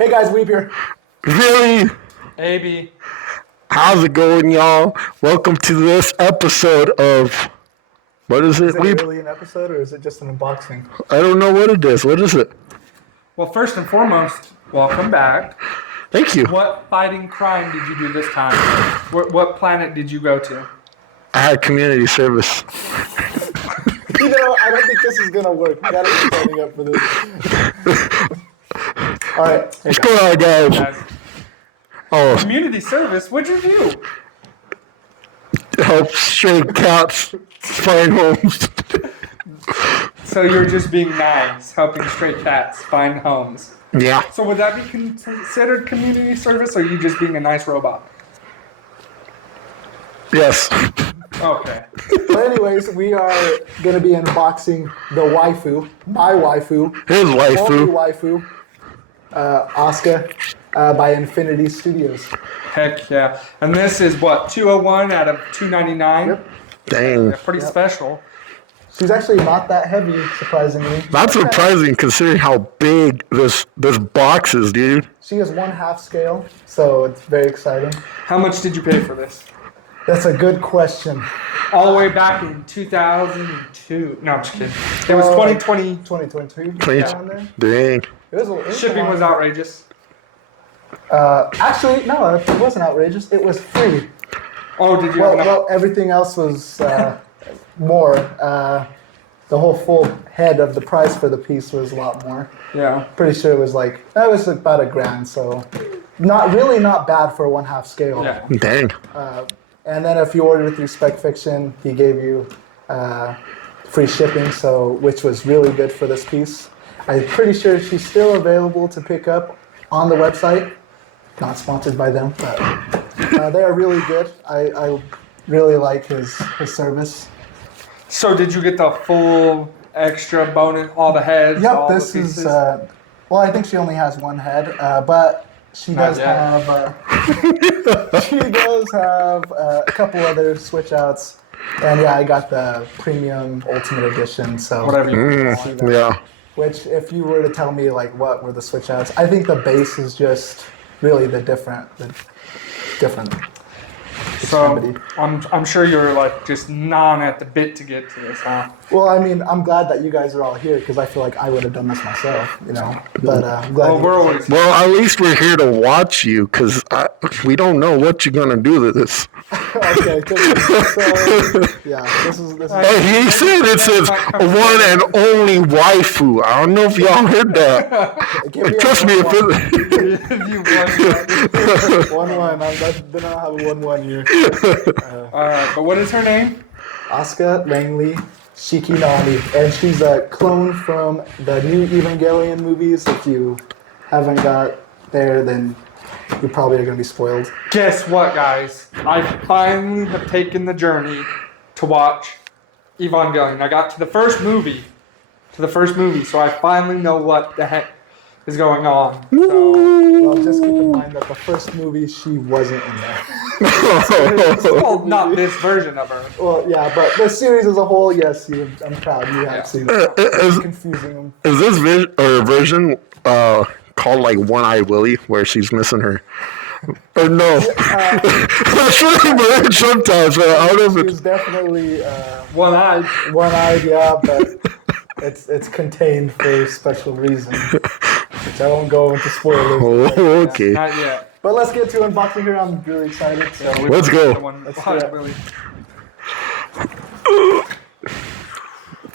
Hey guys, Weep here. Really? AB. How's it going, y'all? Welcome to this episode of... What is it? Is it really an episode or is it just an unboxing? I don't know what it is. What is it? Well, first and foremost, welcome back. Thank you. What fighting crime did you do this time? What planet did you go to? I had community service. You know, I don't think this is going to work. We got to be setting up for this. All right. What's going on, guys? Guys, Oh, community service? What'd you do? help stray cats find homes. So you're just being nice, helping stray cats find homes. Yeah. So would that be considered community service, or are you just being a nice robot? Yes. Okay. But anyways, we are going to be unboxing the waifu, my waifu, His only waifu. waifu, Asuka, by Infinity Studios. Heck yeah. And this is what, 201 out of 299? Yep. Dang. Yeah, pretty special. She's actually not that heavy, surprisingly. That's surprising considering how big this box is, dude. She is 1/2 scale, so it's very exciting. How much did you pay for this? That's a good question. All the way back in 2002. No, I'm just kidding. It was 2020. 2022. Around there. Dang. It was Shipping was outrageous. Actually, no, it wasn't outrageous. It was free. Oh, did you have enough? Well, everything else was more. The whole full head of the price for the piece was a lot more. Yeah. Pretty sure it was about $1,000, so not bad for a 1/2 scale. Yeah. Dang. And then if you ordered through Spec Fiction, he gave you free shipping, which was really good for this piece. I'm pretty sure she's still available to pick up on the website. Not sponsored by them, but they are really good. I really like his service. So did you get the full extra bonus, all the heads, Yep, all this the pieces? is. Well, I think she only has one head, but she Not does yet. have. She does have a couple other switch outs, and yeah, I got the premium Ultimate Edition. So Whatever you want. Yeah. Which, if you were to tell me like what were the switch outs, I think the base is just really the different. So extremity. I'm sure you're like just gnawing at the bit to get to this, huh? Well, I mean, I'm glad that you guys are all here because I feel like I would have done this myself, you know. But I'm glad. Well, you we're guys- always. Well, at least we're here to watch you, because we don't know what you're going to do to this. Okay, so yeah, this is. Hey, he said it says one and only waifu. I don't know if y'all heard that. Give me a Trust me, if 1-1. it, You won. 1-1. Then I'll have a 1-1 here. All right, but what is her name? Asuka Langley Shikinami, and she's a clone from the new Evangelion movies. If you haven't got there, then you probably are going to be spoiled. Guess what, guys? I finally have taken the journey to watch Evangelion. I got to the first movie, so I finally know what the heck is going on. So, Well, just keep in mind that the first movie she wasn't in there. well, not this version of her. Well, yeah, but the series as a whole, yes, I'm proud you have Yeah. seen it. It's confusing them. is this version called like One Eye Willie, where she's missing her? Or no? That's really weird sometimes. I don't know if it's. She's definitely One-eyed. one-eyed, yeah, but it's contained for a special reason, which I won't go into spoilers. Oh, okay. Not yet. But let's get to unboxing here. I'm really excited. So We Let's put go. the one Let's behind do it. Willie.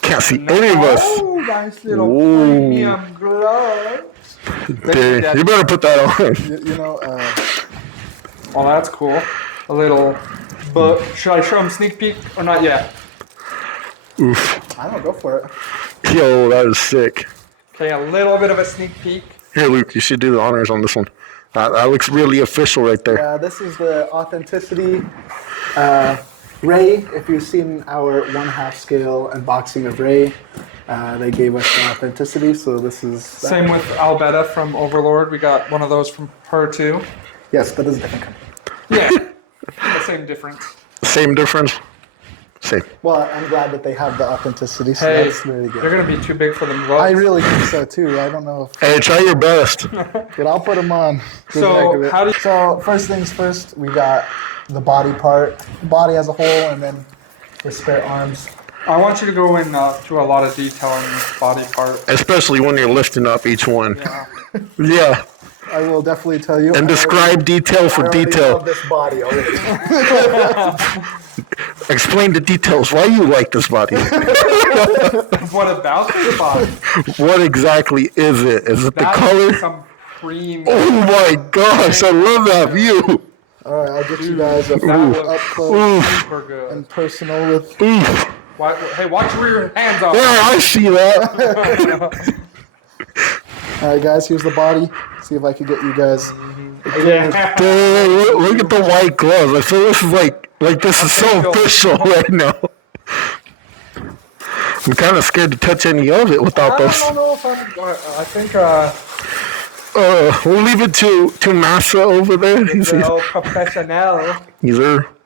Can't see any of us. Oh, nice little Ooh. premium gloves. Dang, you better put that on. you know, Oh, that's cool. A little book. Should I show him sneak peek or not yet? Oof. I don't go for it. Yo, that is sick. Okay, a little bit of a sneak peek. Here, Luke, you should do the honors on this one. That looks really official right there. Yeah, this is the authenticity. Ray, if you've seen our 1/2 scale unboxing of Ray, they gave us the authenticity, so this is... Same with Albetta from Overlord. We got one of those from her too. Yes, but this is a different company. Yeah, the same difference. Same difference. Same. Well, I'm glad that they have the authenticity, so Hey, that's really they're good. gonna be too big for them gloves. I really think so too. I don't know if Hey, try your best. but I'll put them on. For the So, heck of it. how do you- So first things first, we got the body part, body as a whole, and then the spare arms. I want you to go into a lot of detail on each body part. Especially when you're lifting up each one. Yeah. Yeah. I will definitely tell you. And describe detail I for already detail. love this body already. Explain the details. Why you like this body? What about the body? What exactly is it? Is it the That's color? some cream. Oh my gosh, I love that view. All right, I'll get you guys a That full looks up close Oof. super good. and personal with. Oof. Hey, watch where your hands are. Yeah, I see that. All right, guys, here's the body. See if I can get you guys. Yeah. Dude, look at the white gloves. I feel this is like this is so Official. official right now. I'm kind of scared to touch any of it without I those. don't know if I think We'll leave it to Massa over there. He's the professional.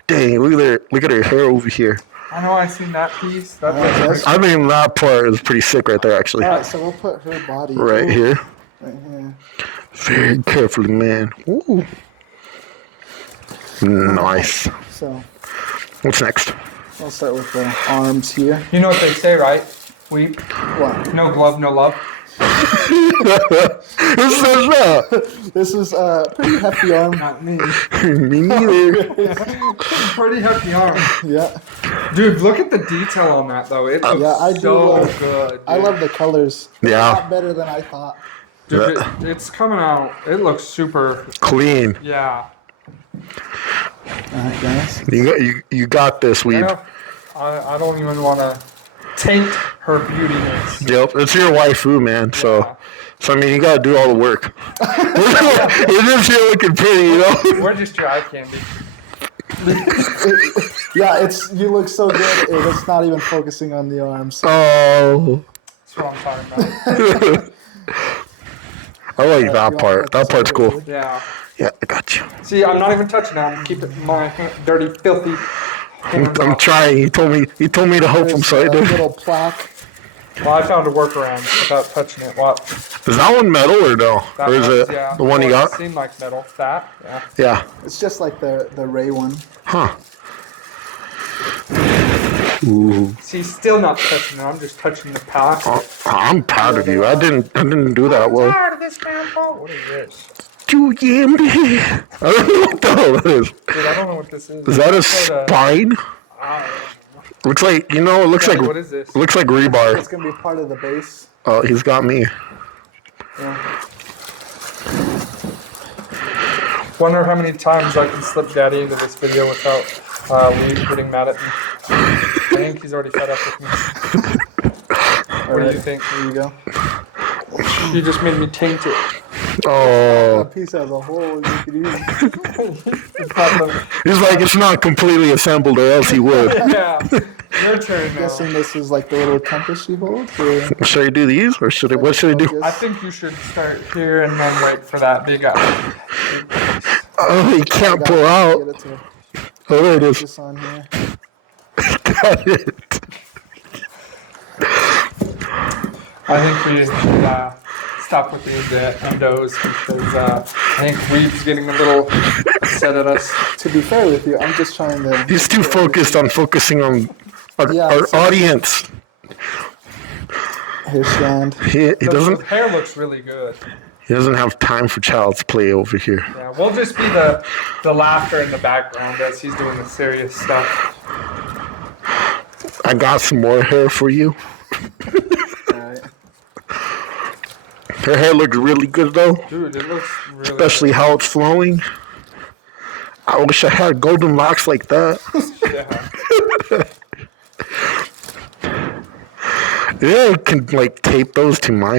dang, look at her hair over here. I know I seen that piece. That Yes. I mean, that part is pretty sick right there, actually. All right, so we'll put her body Right here. Right here. Very carefully, man. Ooh. Nice. So What's next? I'll start with the arms here. You know what they say, right? Weep. What? No glove, no love. Who says that? This is a pretty hefty arm. Not me. Me neither. Pretty hefty arm. Yeah. Dude, look at the detail on that, though. It looks Yeah, I do so love- good. Dude. I love the colors. They're Yeah. A lot better than I thought. Dude, it's coming out. It looks super. Clean. Yeah. All right, guys. You got this, I Weeb. know. I don't even want to taint her beautiness. Yep, it's your waifu, man. So, Yeah. so I mean, you gotta do all the work. We're just here looking pretty, you know. We're just your eye candy. Yeah, you look so good. It's not even focusing on the arms. Oh, That's what I'm talking about. I like that part. That part's cool. Yeah. Yeah, I got you. See, I'm not even touching that. I'm keeping my dirty, filthy hands I'm off. trying. He told me to help him, There's so I a did. little plaque. Well, I found a workaround without touching it. What? Is that one metal or no? That Or is one's, it yeah. the one you Well, got? It seemed like metal. That? Yeah. Yeah. It's just like the Ray one. Huh. Ooh. See, still not touching it. I'm just touching the plastic. I'm proud of you. I didn't do that well. Tired of this grandpa. What is this? You yammy. I don't know what the hell that is. Dude, I don't know what this is. Is that a It's like spine? uh, Looks like, it looks yeah, like what is this? looks like rebar. It's gonna be part of the base. Oh, he's got me. Yeah. Wonder how many times I can slip Daddy into this video without Lee getting mad at me. I think he's already fed up with me. What do you think? There you go. You just made me taint it. Oh, That piece has a hole. You could use. he's like, it's not completely assembled, or else he would. Yeah. Your turn I'm now. guessing this is like the little compass she holds. Or? Should I do these, or should I? What should I do? I think you should start here and then wait for that big guy. Oh, he can't pull Get out. it to Oh, there it is. this on here. Got it. I think we should stop with these endos because I think Weeb's getting a little upset at us. To be fair with you, I'm just trying to. He's too focused on focusing on our Yeah, so- audience. Hair strand. He doesn't His hair looks really good. he doesn't have time for child's play over here. Yeah, we'll just be the laughter in the background as he's doing the serious stuff. I got some more hair for you. Alright. Her hair looks really good though, Dude, it looks really especially how it's flowing. I wish I had golden locks like that. Yeah. Yeah, I can like tape those to my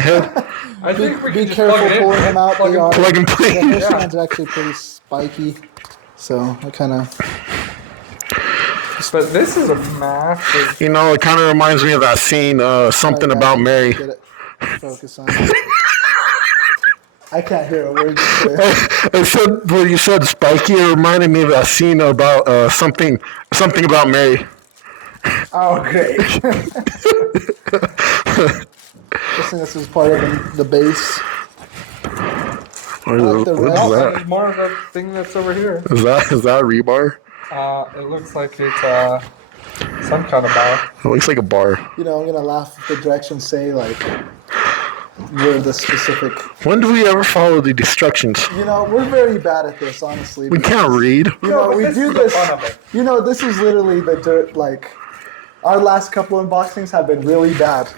head. I think we Be can just careful plug it in. pulling them out. Plug They it- are. Plug and The play. hair strands are actually pretty spiky, so I kind of. But this is a massive. You know, it kind of reminds me of that scene, something about Mary. Get it. Focus on it. I can't hear a word you say. I said when you said spiky, it reminded me of that scene about something about Mary. Oh, great. Guessing this is part of the base. What I like the what red. is Oh, that? there's more of the thing that's over here. Is that rebar? It looks like it's some kind of bar. It looks like a bar. You know, I'm gonna laugh if the directions say like where the specific. When do we ever follow the instructions? You know, we're very bad at this, honestly. We can't read. You know, but we this do is the this. fun of it. You know, this is literally the dirt. Like, our last couple unboxings have been really bad.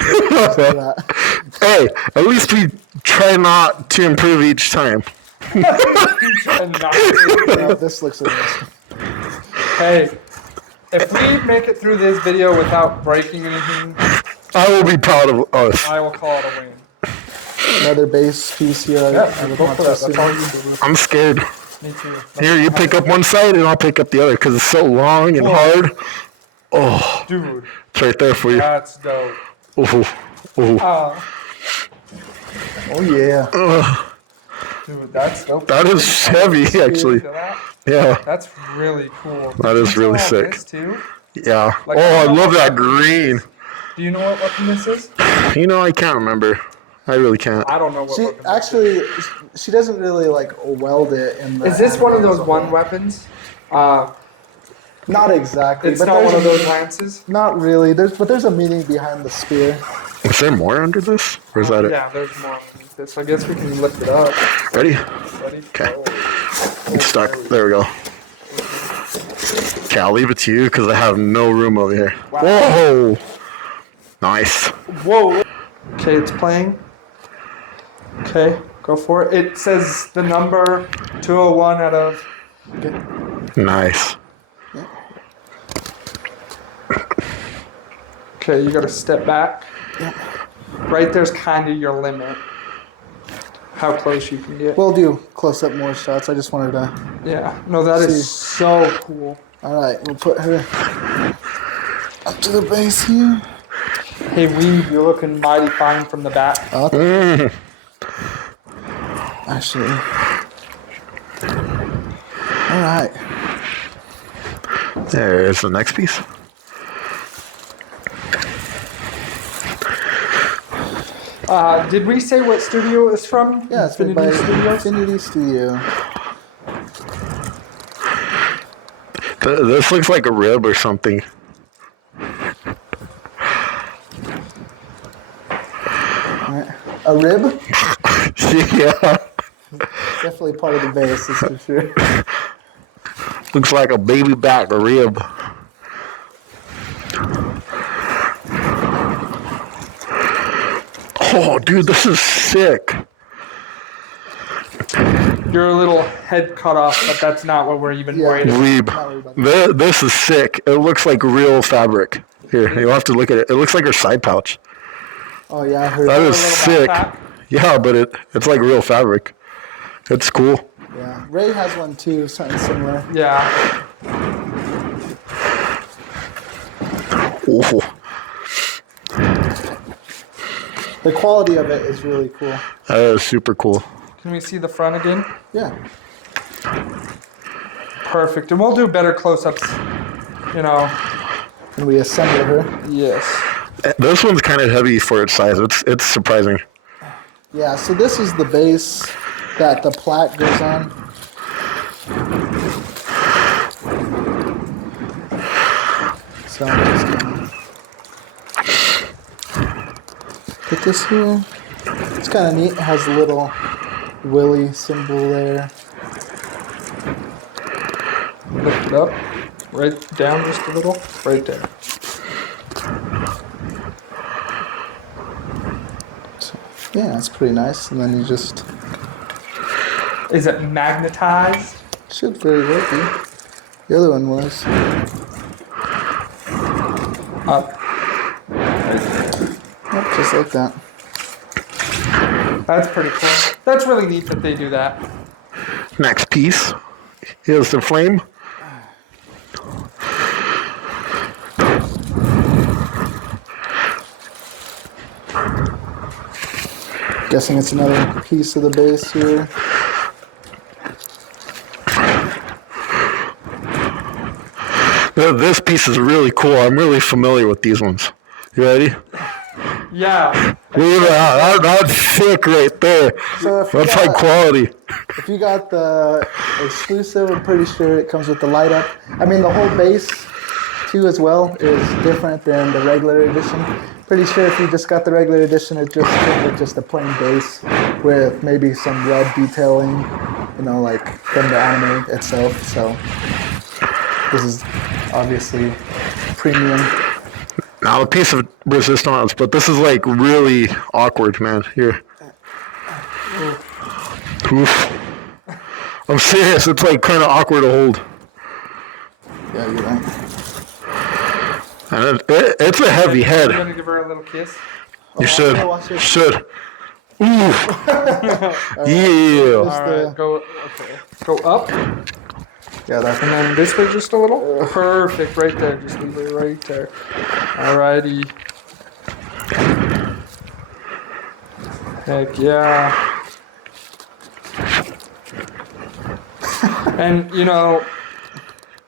Hey, at least we try not to improve each time. And not to- You know, this looks amazing. Hey, if we make it through this video without breaking anything, I will be proud of us. I will call it a win. Another base piece here. I would Go want for to that. That's all see. you do. I'm scared. Me too. Here, you pick up one side and I'll pick up the other because it's so long and hard. Oh, Dude, it's right there for you. that's dope. Ooh, ooh. Oh yeah. Dude, that's dope. That is heavy, actually. Feel that? Yeah, That's really cool. That is Do you really know all sick. This too? yeah. Like, Oh, I I don't love know. that green. Do you know what weapon this is? You know, I can't remember. I really can't. I don't know what She weapon actually, she doesn't really like weld it in the. this is. Is this one of those one weapons? Not exactly. It's but not there's one of a those meaning- lances? Not really. There's a meaning behind the spear. Is there more under this? Or is that it? Yeah, there's more underneath this. I guess we can lift it up. Ready? Ready? Okay. Oh. It's stuck. There we go. Okay, I'll leave it to you because I have no room over here. Wow. Whoa! Nice. Whoa. Okay, it's playing. Okay, go for it. It says the number 201 out of. Nice. Okay, you gotta step back. Yep. Right there's kind of your limit. How close you can get. We'll do close up more shots. I just wanted to. Yeah, no, that is See. so cool. All right, we'll put her up to the base here. Hey, Weeb, you're looking mighty fine from the back. Actually. All right. There's the next piece. Did we say what studio it was from? Yeah, it's made by Studios? Infinity Studio. This looks like a rib or something. All right. A rib? Yeah. Definitely part of the base, that's for sure. Looks like a baby back rib. Oh, dude, this is sick. You're a little head cut off, but that's not what we're even Yeah. worried about. Weeb. This is sick. It looks like real fabric. Here, you'll have to look at it. It looks like her side pouch. Oh yeah, I heard That that. is sick. backpack? Yeah, but it's like real fabric. It's cool. Yeah. Ray has one too, something similar. Yeah. Ooh. The quality of it is really cool. That is super cool. Can we see the front again? Yeah. Perfect. And we'll do better close-ups. You know. And we assemble her. Yes. This one's kind of heavy for its size. It's surprising. Yeah, so this is the base that the plaque goes on. So I'm just gonna put this here. It's kind of neat. It has a little Willy symbol there. Lift it up. Right down just a little. Right there. So, yeah, it's pretty nice. And then you just Is it magnetized? should very well be. The other one was. Up. Yep, just like that. That's pretty cool. That's really neat that they do that. Next piece. Here's the flame. Guessing it's another piece of the base here. This piece is really cool. I'm really familiar with these ones. You ready? Yeah. Look at that. That's sick right there. So if you That's high got- quality. If you got the exclusive, I'm pretty sure it comes with the light up. I mean, the whole base, too, as well, is different than the regular edition. Pretty sure if you just got the regular edition, it just came with just a plain base with maybe some red detailing, like from the anime itself. So this is obviously premium. Now a piece of resistance, but this is like really awkward, man. Here. Oof. I'm serious. It's like kind of awkward to hold. Yeah, you're right. And it's a heavy You're head. gonna give her a little kiss. You should. watch it. Should. Ooh. All Yeah. right, go up, Yeah, that's and then this way just a little. Perfect, right there. Just leave it right there. Alrighty. Heck yeah. And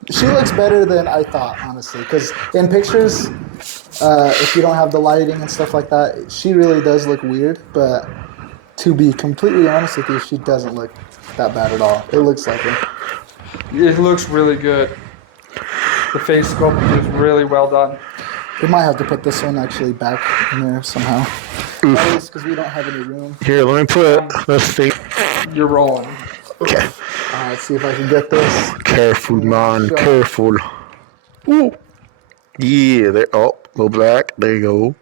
She looks better than I thought, honestly, because in pictures, if you don't have the lighting and stuff like that, she really does look weird. But to be completely honest with you, she doesn't look that bad at all. It looks like her. it looks really good. The face sculpt is really well done. We might have to put this one actually back in there somehow. At least because we don't have any room. Here, let me put this thing. You're rolling. Okay. Let's see if I can get this. Careful, man. Careful. Ooh. Yeah, there. Oh, a little black. There you go.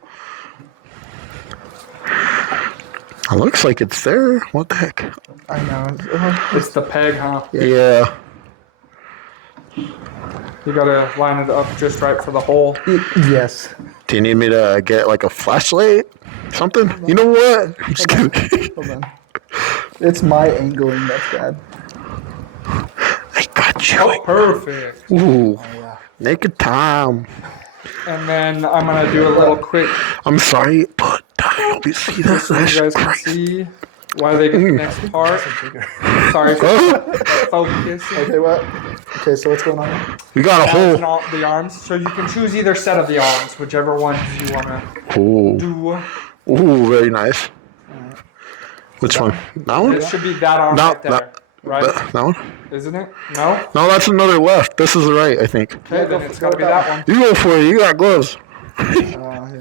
It looks like it's there. What the heck? I know. It's the peg, huh? Yeah. You gotta line it up just right for the hole. Yes. Do you need me to get like a flashlight? Something? You know what? I'm just kidding. Hold on. It's my angling that's bad. I got you. Perfect. Ooh. Yeah. Naked time. And then I'm gonna do a little quick I'm sorry, but I hope you see that. so you guys can see why they get the next part. Sorry for focus. Okay, what? Okay, so what's going on here? We got a That's hole. not the arms, so you can choose either set of the arms, whichever ones you wanna Ooh. do. Ooh, very nice. Which one? That one? It should be that arm No, right there, right? That one? Isn't it? No? No, that's another left. This is the right, I think. Okay, then it's gotta be that one. You go for it. You got gloves. Yeah.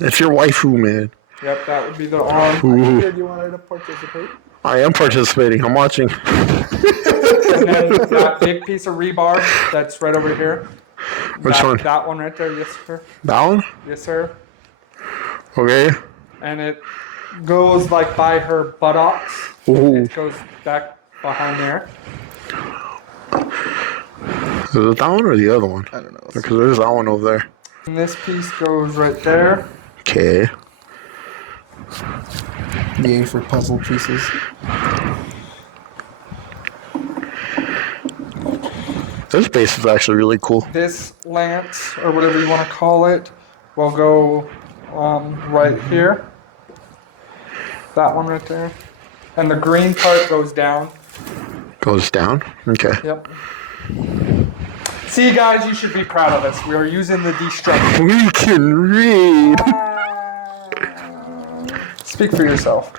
It's your waifu, man. Yep, that would be the arm. Ooh. Here, do you want her to participate? I am participating. I'm watching. And then that big piece of rebar that's right over here. Which that, one? That one right there, yes sir. That one? Yes sir. Okay. And it goes like by her buttocks. Ooh. It goes back behind there. Is it that one or the other one? I don't know. Because there's that one over there. And this piece goes right there. Okay. Yay for puzzle pieces. This base is actually really cool. This lance, or whatever you want to call it, will go right here. That one right there. And the green part goes down. Goes down. Okay. Yep. See, guys, you should be proud of us. We are using the destruction. We can read. Speak for yourself.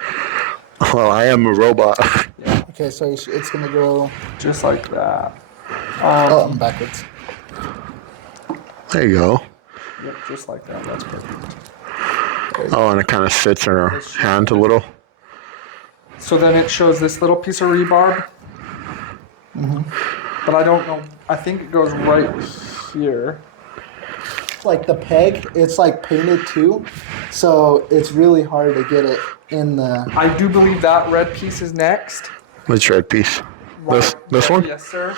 Well, I am a robot. Okay, so it's gonna go Just like that. backwards. There you go. Yep, just like that. That's perfect. Oh, and it kind of sits in her hand a little. So then it shows this little piece of rebarb. But I don't know. I think it goes right here. Like the peg, it's like painted too, so it's really hard to get it in the. I do believe that red piece is next. Which red piece? This one? Yes, sir.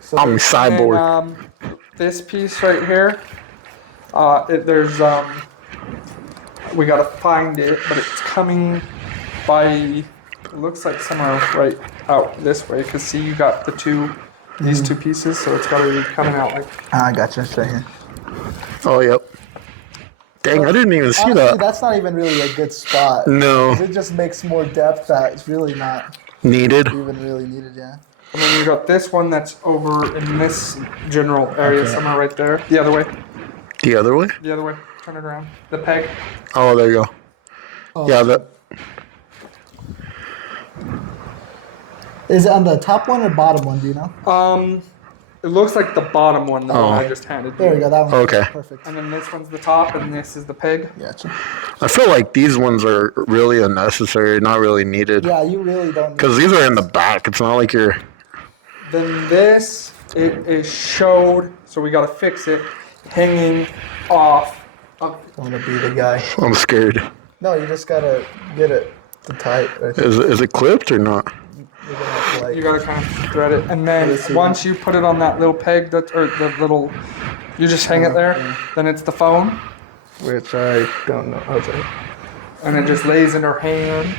So I'm And cyborg. then, this piece right here, there's we gotta find it, but it's coming by. It looks like somewhere right out this way. Cause see, you got these two pieces, so it's gotta be coming out like. I gotcha, it's right here. Oh, yep. Dang, I didn't even see Honestly, that. that's not even really a good spot. No. It just makes more depth that it's really not Needed. even really needed, yeah. And then you got this one that's over in this general area somewhere right there. The other way. The other way? The other way. Turn it around. The peg. Oh, there you go. Oh. Yeah, that. Is it on the top one or bottom one? Do you know? It looks like the bottom one, the one I just handed you. There we go. That one. Okay. Perfect. And then this one's the top, and this is the peg. Gotcha. I feel like these ones are really unnecessary, not really needed. Yeah, you really don't. Because these are in the back. It's not like you're. Then this, it is showed, so we gotta fix it, hanging off of. Want to be the guy? I'm scared. No, you just gotta get it to tight. Right? Is it clipped or not? You're gonna have to, like, You gotta kind of thread it, and then Let's see. once you put it on that little peg, or the little, you just hang it there. Then it's the phone, which I don't know. Okay. and it just lays in her hand.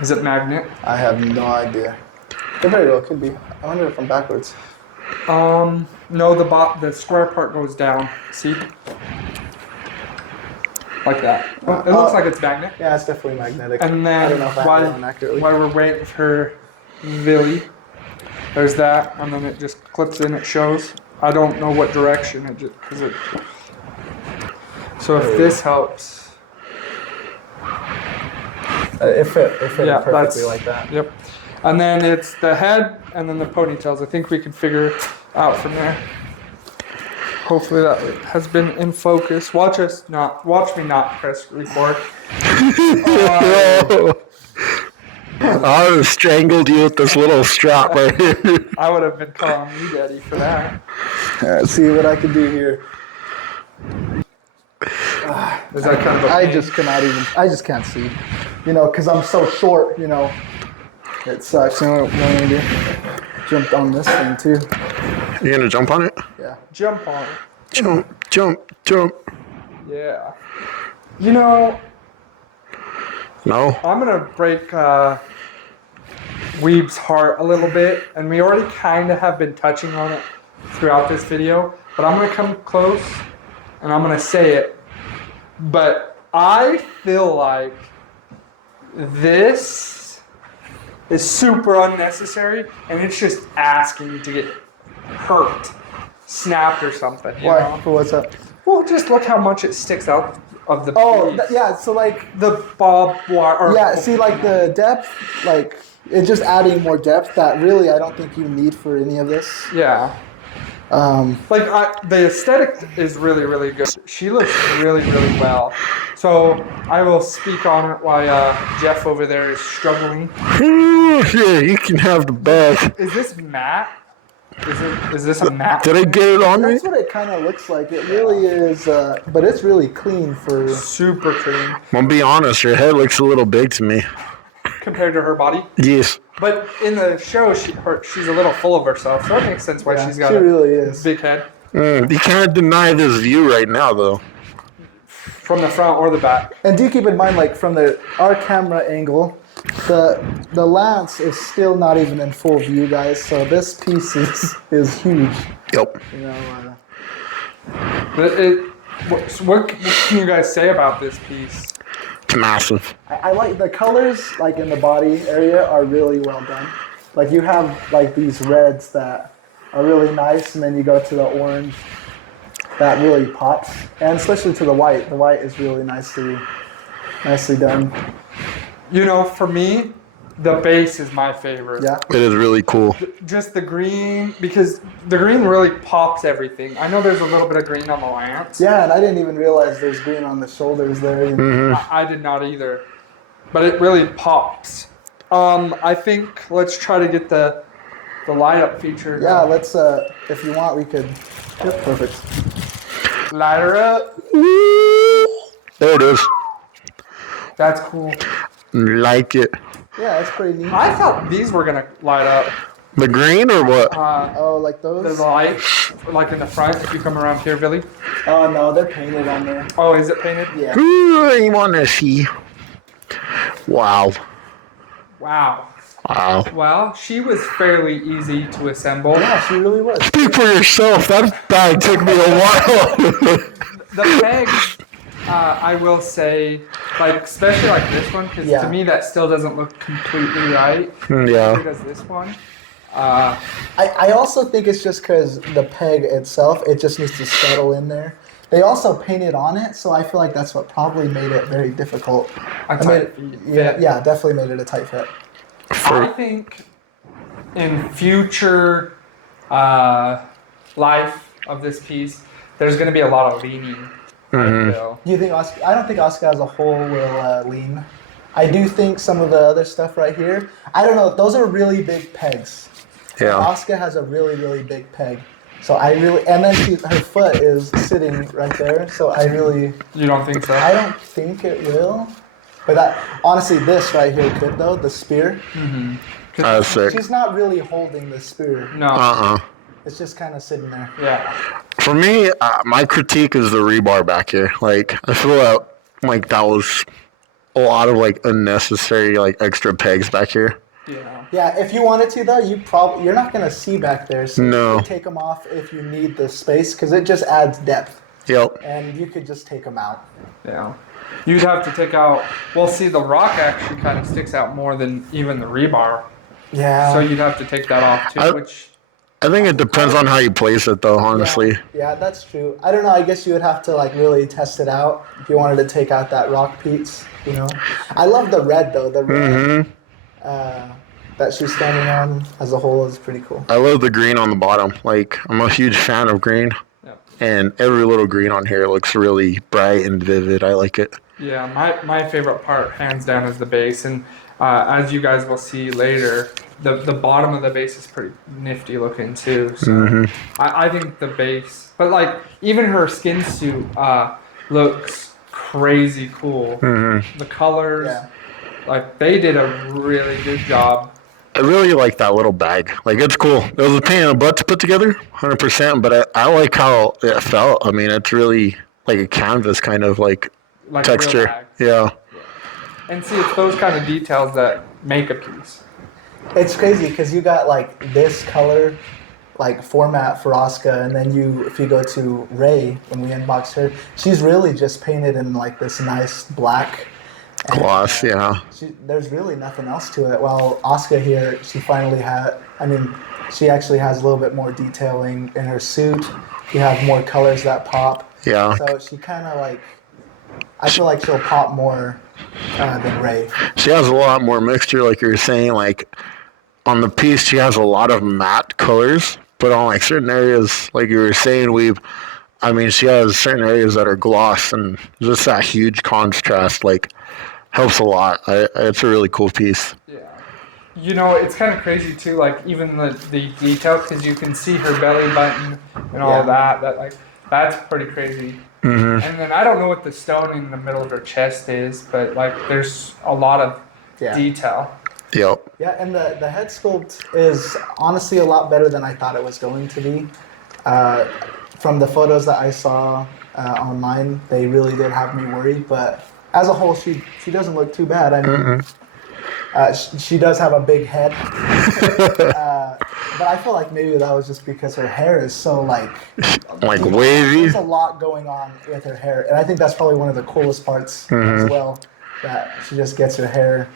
Is it magnet? I have no idea. It very well could be. I wonder if I'm backwards. No, the square part goes down. See? Like that. It looks like it's magnet. Yeah, it's definitely magnetic. And I don't then know if I have that one accurately. while we're waiting for Villy, there's that, and then it just clips in. It shows. I don't know what direction it just because it. So if this helps, It fit yeah, perfectly that's like that. Yep. And then it's the head, and then the ponytails. I think we can figure it out from there. Hopefully that has been in focus. Watch me not press record. I would have strangled you with this little strap right here. I would have been calling you daddy for that. Let's see what I can do here. Is that kind of a I pain? just cannot even. I just can't see. You know, because I'm so short. You know, it sucks. You know what I'm gonna do? Jumped on this thing too. You gonna jump on it? Yeah. Jump on it. Jump, jump, jump. Yeah. You know, No? I'm gonna break Weeb's heart a little bit, and we already kind of have been touching on it throughout this video, but I'm gonna come close and I'm gonna say it. But I feel like this is super unnecessary, and it's just asking to get hurt, snapped or something. You Why? know? For what's up? Well, just look how much it sticks out of the Oh, piece. yeah. So like, The bob wire. Or, yeah. See, like the depth, like it's just adding more depth that really I don't think you need for any of this. Yeah. Like the aesthetic is really, really good. She looks really, really well. So I will speak on it while Jeff over there is struggling. Yeah, you can have the bag. Is this matte? Is this a matte? Did I get it on me? That's what it kind of looks like. It really is, but it's really clean for. Super clean I'm gonna be honest, your head looks a little big to me. compared to her body. Yes. But in the show, she's a little full of herself, so it makes sense why Yeah, she's got she a really is. big head You can't deny this view right now, though. from the front or the back. And do keep in mind, like from our camera angle, the lance is still not even in full view, guys. So this piece is huge. Yep. You know, But what can you guys say about this piece? It's massive. I like the colors, like in the body area, are really well done. Like you have like these reds that are really nice, and then you go to the orange that really pops, and especially to the white. The white is really nicely done. You know, for me, the base is my favorite. Yeah. It is really cool. Just the green, because the green really pops everything. I know there's a little bit of green on the lance. Yeah, and I didn't even realize there's green on the shoulders there. I did not either. But it really pops. I think let's try to get the light up feature. Yeah, let's. If you want, we could. Yep, perfect. Light her up. There it is. That's cool. Like it. Yeah, that's pretty neat. I thought these were gonna light up. The green or what? Oh, like The those? light, like in the front. If you come around here, Billy. Oh no, they're painted on there. Oh, is it painted? Yeah. Ooh, I want to see. Wow. Wow. Wow. Well, she was fairly easy to assemble. Yeah, she really was. Speak for yourself. That bag took me a while. The peg, I will say, Like, especially like this one, because Yeah. to me that still doesn't look completely right. Yeah. Neither does this one. I also think it's just because the peg itself, it just needs to settle in there. They also painted on it, so I feel like that's what probably made it very difficult. A I tight made it, fit. yeah, definitely made it a tight fit. I think in future life of this piece, there's going to be a lot of leaning. I feel. Do you think Asuka? I don't think Asuka as a whole will lean. I do think some of the other stuff right here. I don't know. Those are really big pegs. Yeah. Asuka has a really, really big peg. So I really, and then her foot is sitting right there. So I really, You don't think so? I don't think it will. But that, honestly, this right here could though, the spear. That's sick. She's not really holding the spear. No. It's just kind of sitting there. Yeah. For me, my critique is the rebar back here. Like, I feel like that was a lot of like unnecessary like extra pegs back here. Yeah. Yeah, if you wanted to though, you're not gonna see back there. So No. you could take them off if you need the space because it just adds depth, Yep. and you could just take them out. Yeah. You'd have to take out. Well, see, the rock actually kind of sticks out more than even the rebar. Yeah. So you'd have to take that off too, which. I think it depends on how you place it, though. Honestly. Yeah, that's true. I don't know. I guess you would have to like really test it out if you wanted to take out that rock piece. You know, I love the red though. The red that she's standing on as a whole is pretty cool. I love the green on the bottom. Like, I'm a huge fan of green, Yep. and every little green on here looks really bright and vivid. I like it. Yeah, my favorite part, hands down, is the base, and as you guys will see later, the bottom of the base is pretty nifty looking too. So I think the base, but like even her skin suit looks crazy cool. The colors, like they did a really good job. I really like that little bag. Like, it's cool. It was a pain in the butt to put together, 100%, but I like how it felt. I mean, it's really like a canvas kind of like Like a real texture. bag. Yeah. And see, it's those kind of details that make a piece. It's crazy because you got like this color, like format for Asuka, and then if you go to Rey when we unboxed her, she's really just painted in like this nice black. And, Gloss, yeah. there's really nothing else to it. While Asuka here, she finally had. I mean, she actually has a little bit more detailing in her suit. You have more colors that pop. Yeah. So she kind of like. I feel like she'll pop more than Rey. She has a lot more mixture, like you were saying. Like, on the piece, she has a lot of matte colors, but on like certain areas, like you were saying, she has certain areas that are gloss, and just that huge contrast, like, helps a lot. It's a really cool piece. Yeah. You know, it's kind of crazy too, like even the detail, because you can see her belly button and all that. That's pretty crazy. And then I don't know what the stone in the middle of her chest is, but like there's a lot of detail. Yep. Yeah, and the head sculpt is honestly a lot better than I thought it was going to be. From the photos that I saw online, they really did have me worried, but as a whole, she doesn't look too bad. I mean, she does have a big head, but I feel like maybe that was just because her hair is so like wavy. There's a lot going on with her hair, and I think that's probably one of the coolest parts as well. That she just gets her hair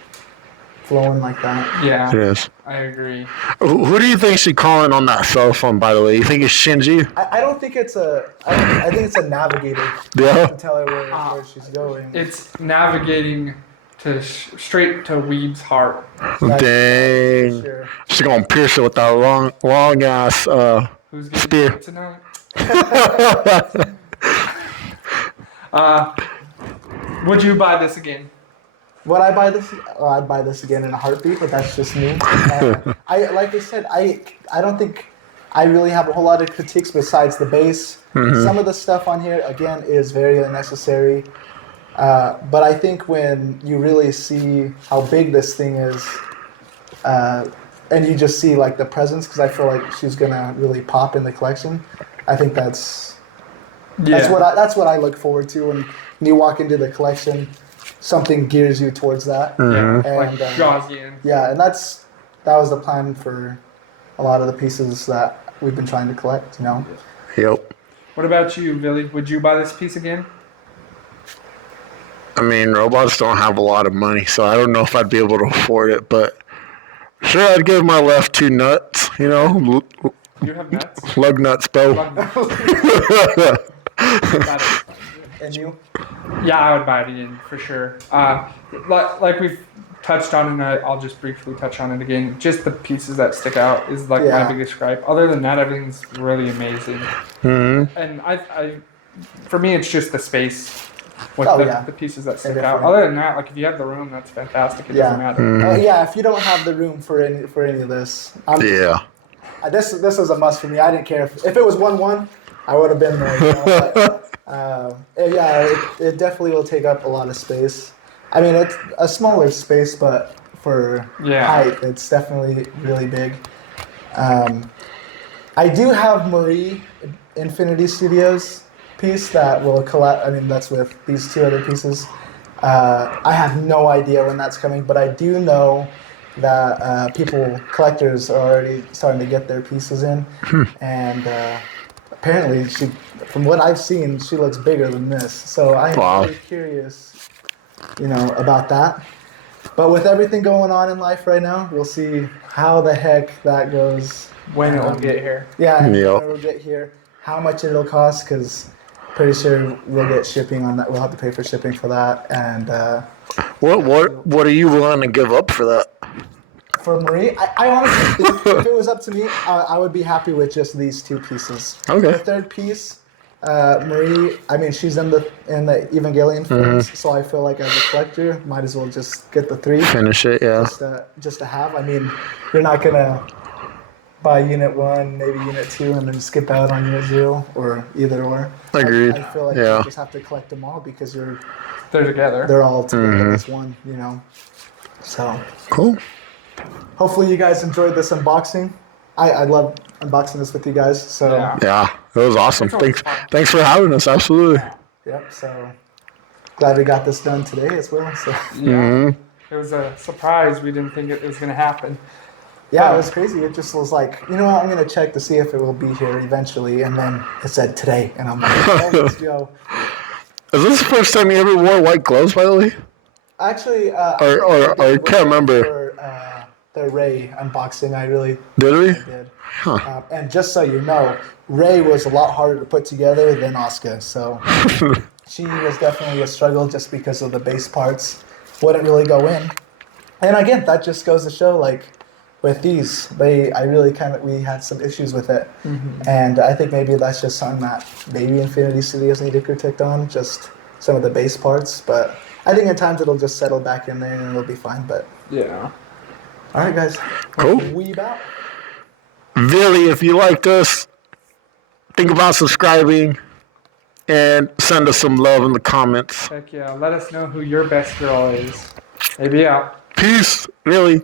flowing like that. Yeah, Yes. I agree. Who do you think she's calling on that cell phone, by the way? You think it's Shinji? I don't think it's I think it's a navigator Yeah. to tell her where she's going. It's navigating to straight to Weeb's heart. Dang. Sure. She's going to pierce it with that long ass Who's gonna spear. do it tonight? Would you buy this again? Would I buy this? Oh, I'd buy this again in a heartbeat, but that's just me. Like I said, I don't think I really have a whole lot of critiques besides the base. Some of the stuff on here, again, is very unnecessary. But I think when you really see how big this thing is, and you just see like the presence, because I feel like she's gonna really pop in the collection. I think that's what I look forward to when you walk into the collection. Something gears you towards that. Yeah, And, like draws you in. Yeah, and that was the plan for a lot of the pieces that we've been trying to collect. You know. Yep. What about you, Billy? Would you buy this piece again? I mean, robots don't have a lot of money, so I don't know if I'd be able to afford it, but sure, I'd give my left two nuts, you know, You have nuts? lug nuts, bro. That is- And you? Yeah, I would buy it again for sure. Like we've touched on, and I'll just briefly touch on it again. Just the pieces that stick out is like Yeah. my biggest gripe. Other than that, everything's really amazing. Mm-hmm. And for me, it's just the space with Oh, the, yeah. the pieces that stick They're out. different. Other than that, like if you have the room, that's fantastic. It Yeah. doesn't matter. Mm-hmm. Oh yeah, if you don't have the room for any of this, Yeah. this was a must for me. I didn't care if it was 1-1, I would have been there. You know? But, it definitely will take up a lot of space. I mean, it's a smaller space, but for Yeah. height, it's definitely really big. I do have Marie Infinity Studios piece that will collect. I mean, that's with these two other pieces. I have no idea when that's coming, but I do know that collectors are already starting to get their pieces in, and apparently, from what I've seen, she looks bigger than this. So I'm Wow. really curious, about that. But with everything going on in life right now, we'll see how the heck that goes. When it will get here. Yeah, and Yep. when it'll get here, how much it'll cost, because pretty sure we'll get shipping on that. We'll have to pay for shipping for that, and What are you willing to give up for that? for Marie, I honestly think if it was up to me, I would be happy with just these two pieces. Okay. The third piece, Marie, I mean, she's in the Evangelion films, so I feel like as a collector, might as well just get the three Finish it, yeah. just to have. I mean, you're not gonna buy Unit 1, maybe Unit 2, and then skip out on Unit 0, or either or. Agreed. I feel like Yeah. you just have to collect them all because They're together. they're all together Mm-hmm. as one, So Cool. hopefully you guys enjoyed this unboxing. I love unboxing this with you guys. So Yeah. Yeah, it was awesome. It's always Thanks, fun. thanks for having us. Absolutely. Yep. So glad we got this done today as well. So Yeah. Mm-hmm. It was a surprise. We didn't think it was going to happen. yeah, it was crazy. It just was like, you know what? I'm gonna check to see if it will be here eventually, and then it said today, and I'm like, oh, let's go. Is this the first time you ever wore white gloves, by the way? Actually, I can't remember. For, the Ray unboxing, I really Did we? did. Huh. And just so you know, Ray was a lot harder to put together than Asuka. So she was definitely a struggle just because of the base parts wouldn't really go in. And again, that just goes to show, like, with these, we had some issues with it. And I think maybe that's just something that maybe Infinity Studios need to critique on, just some of the base parts. But I think at times it'll just settle back in there and it'll be fine. But Yeah. all right, guys. Cool. We out. Really, if you liked us, think about subscribing and send us some love in the comments. Heck yeah. Let us know who your best girl is. Maybe out. Peace. Really.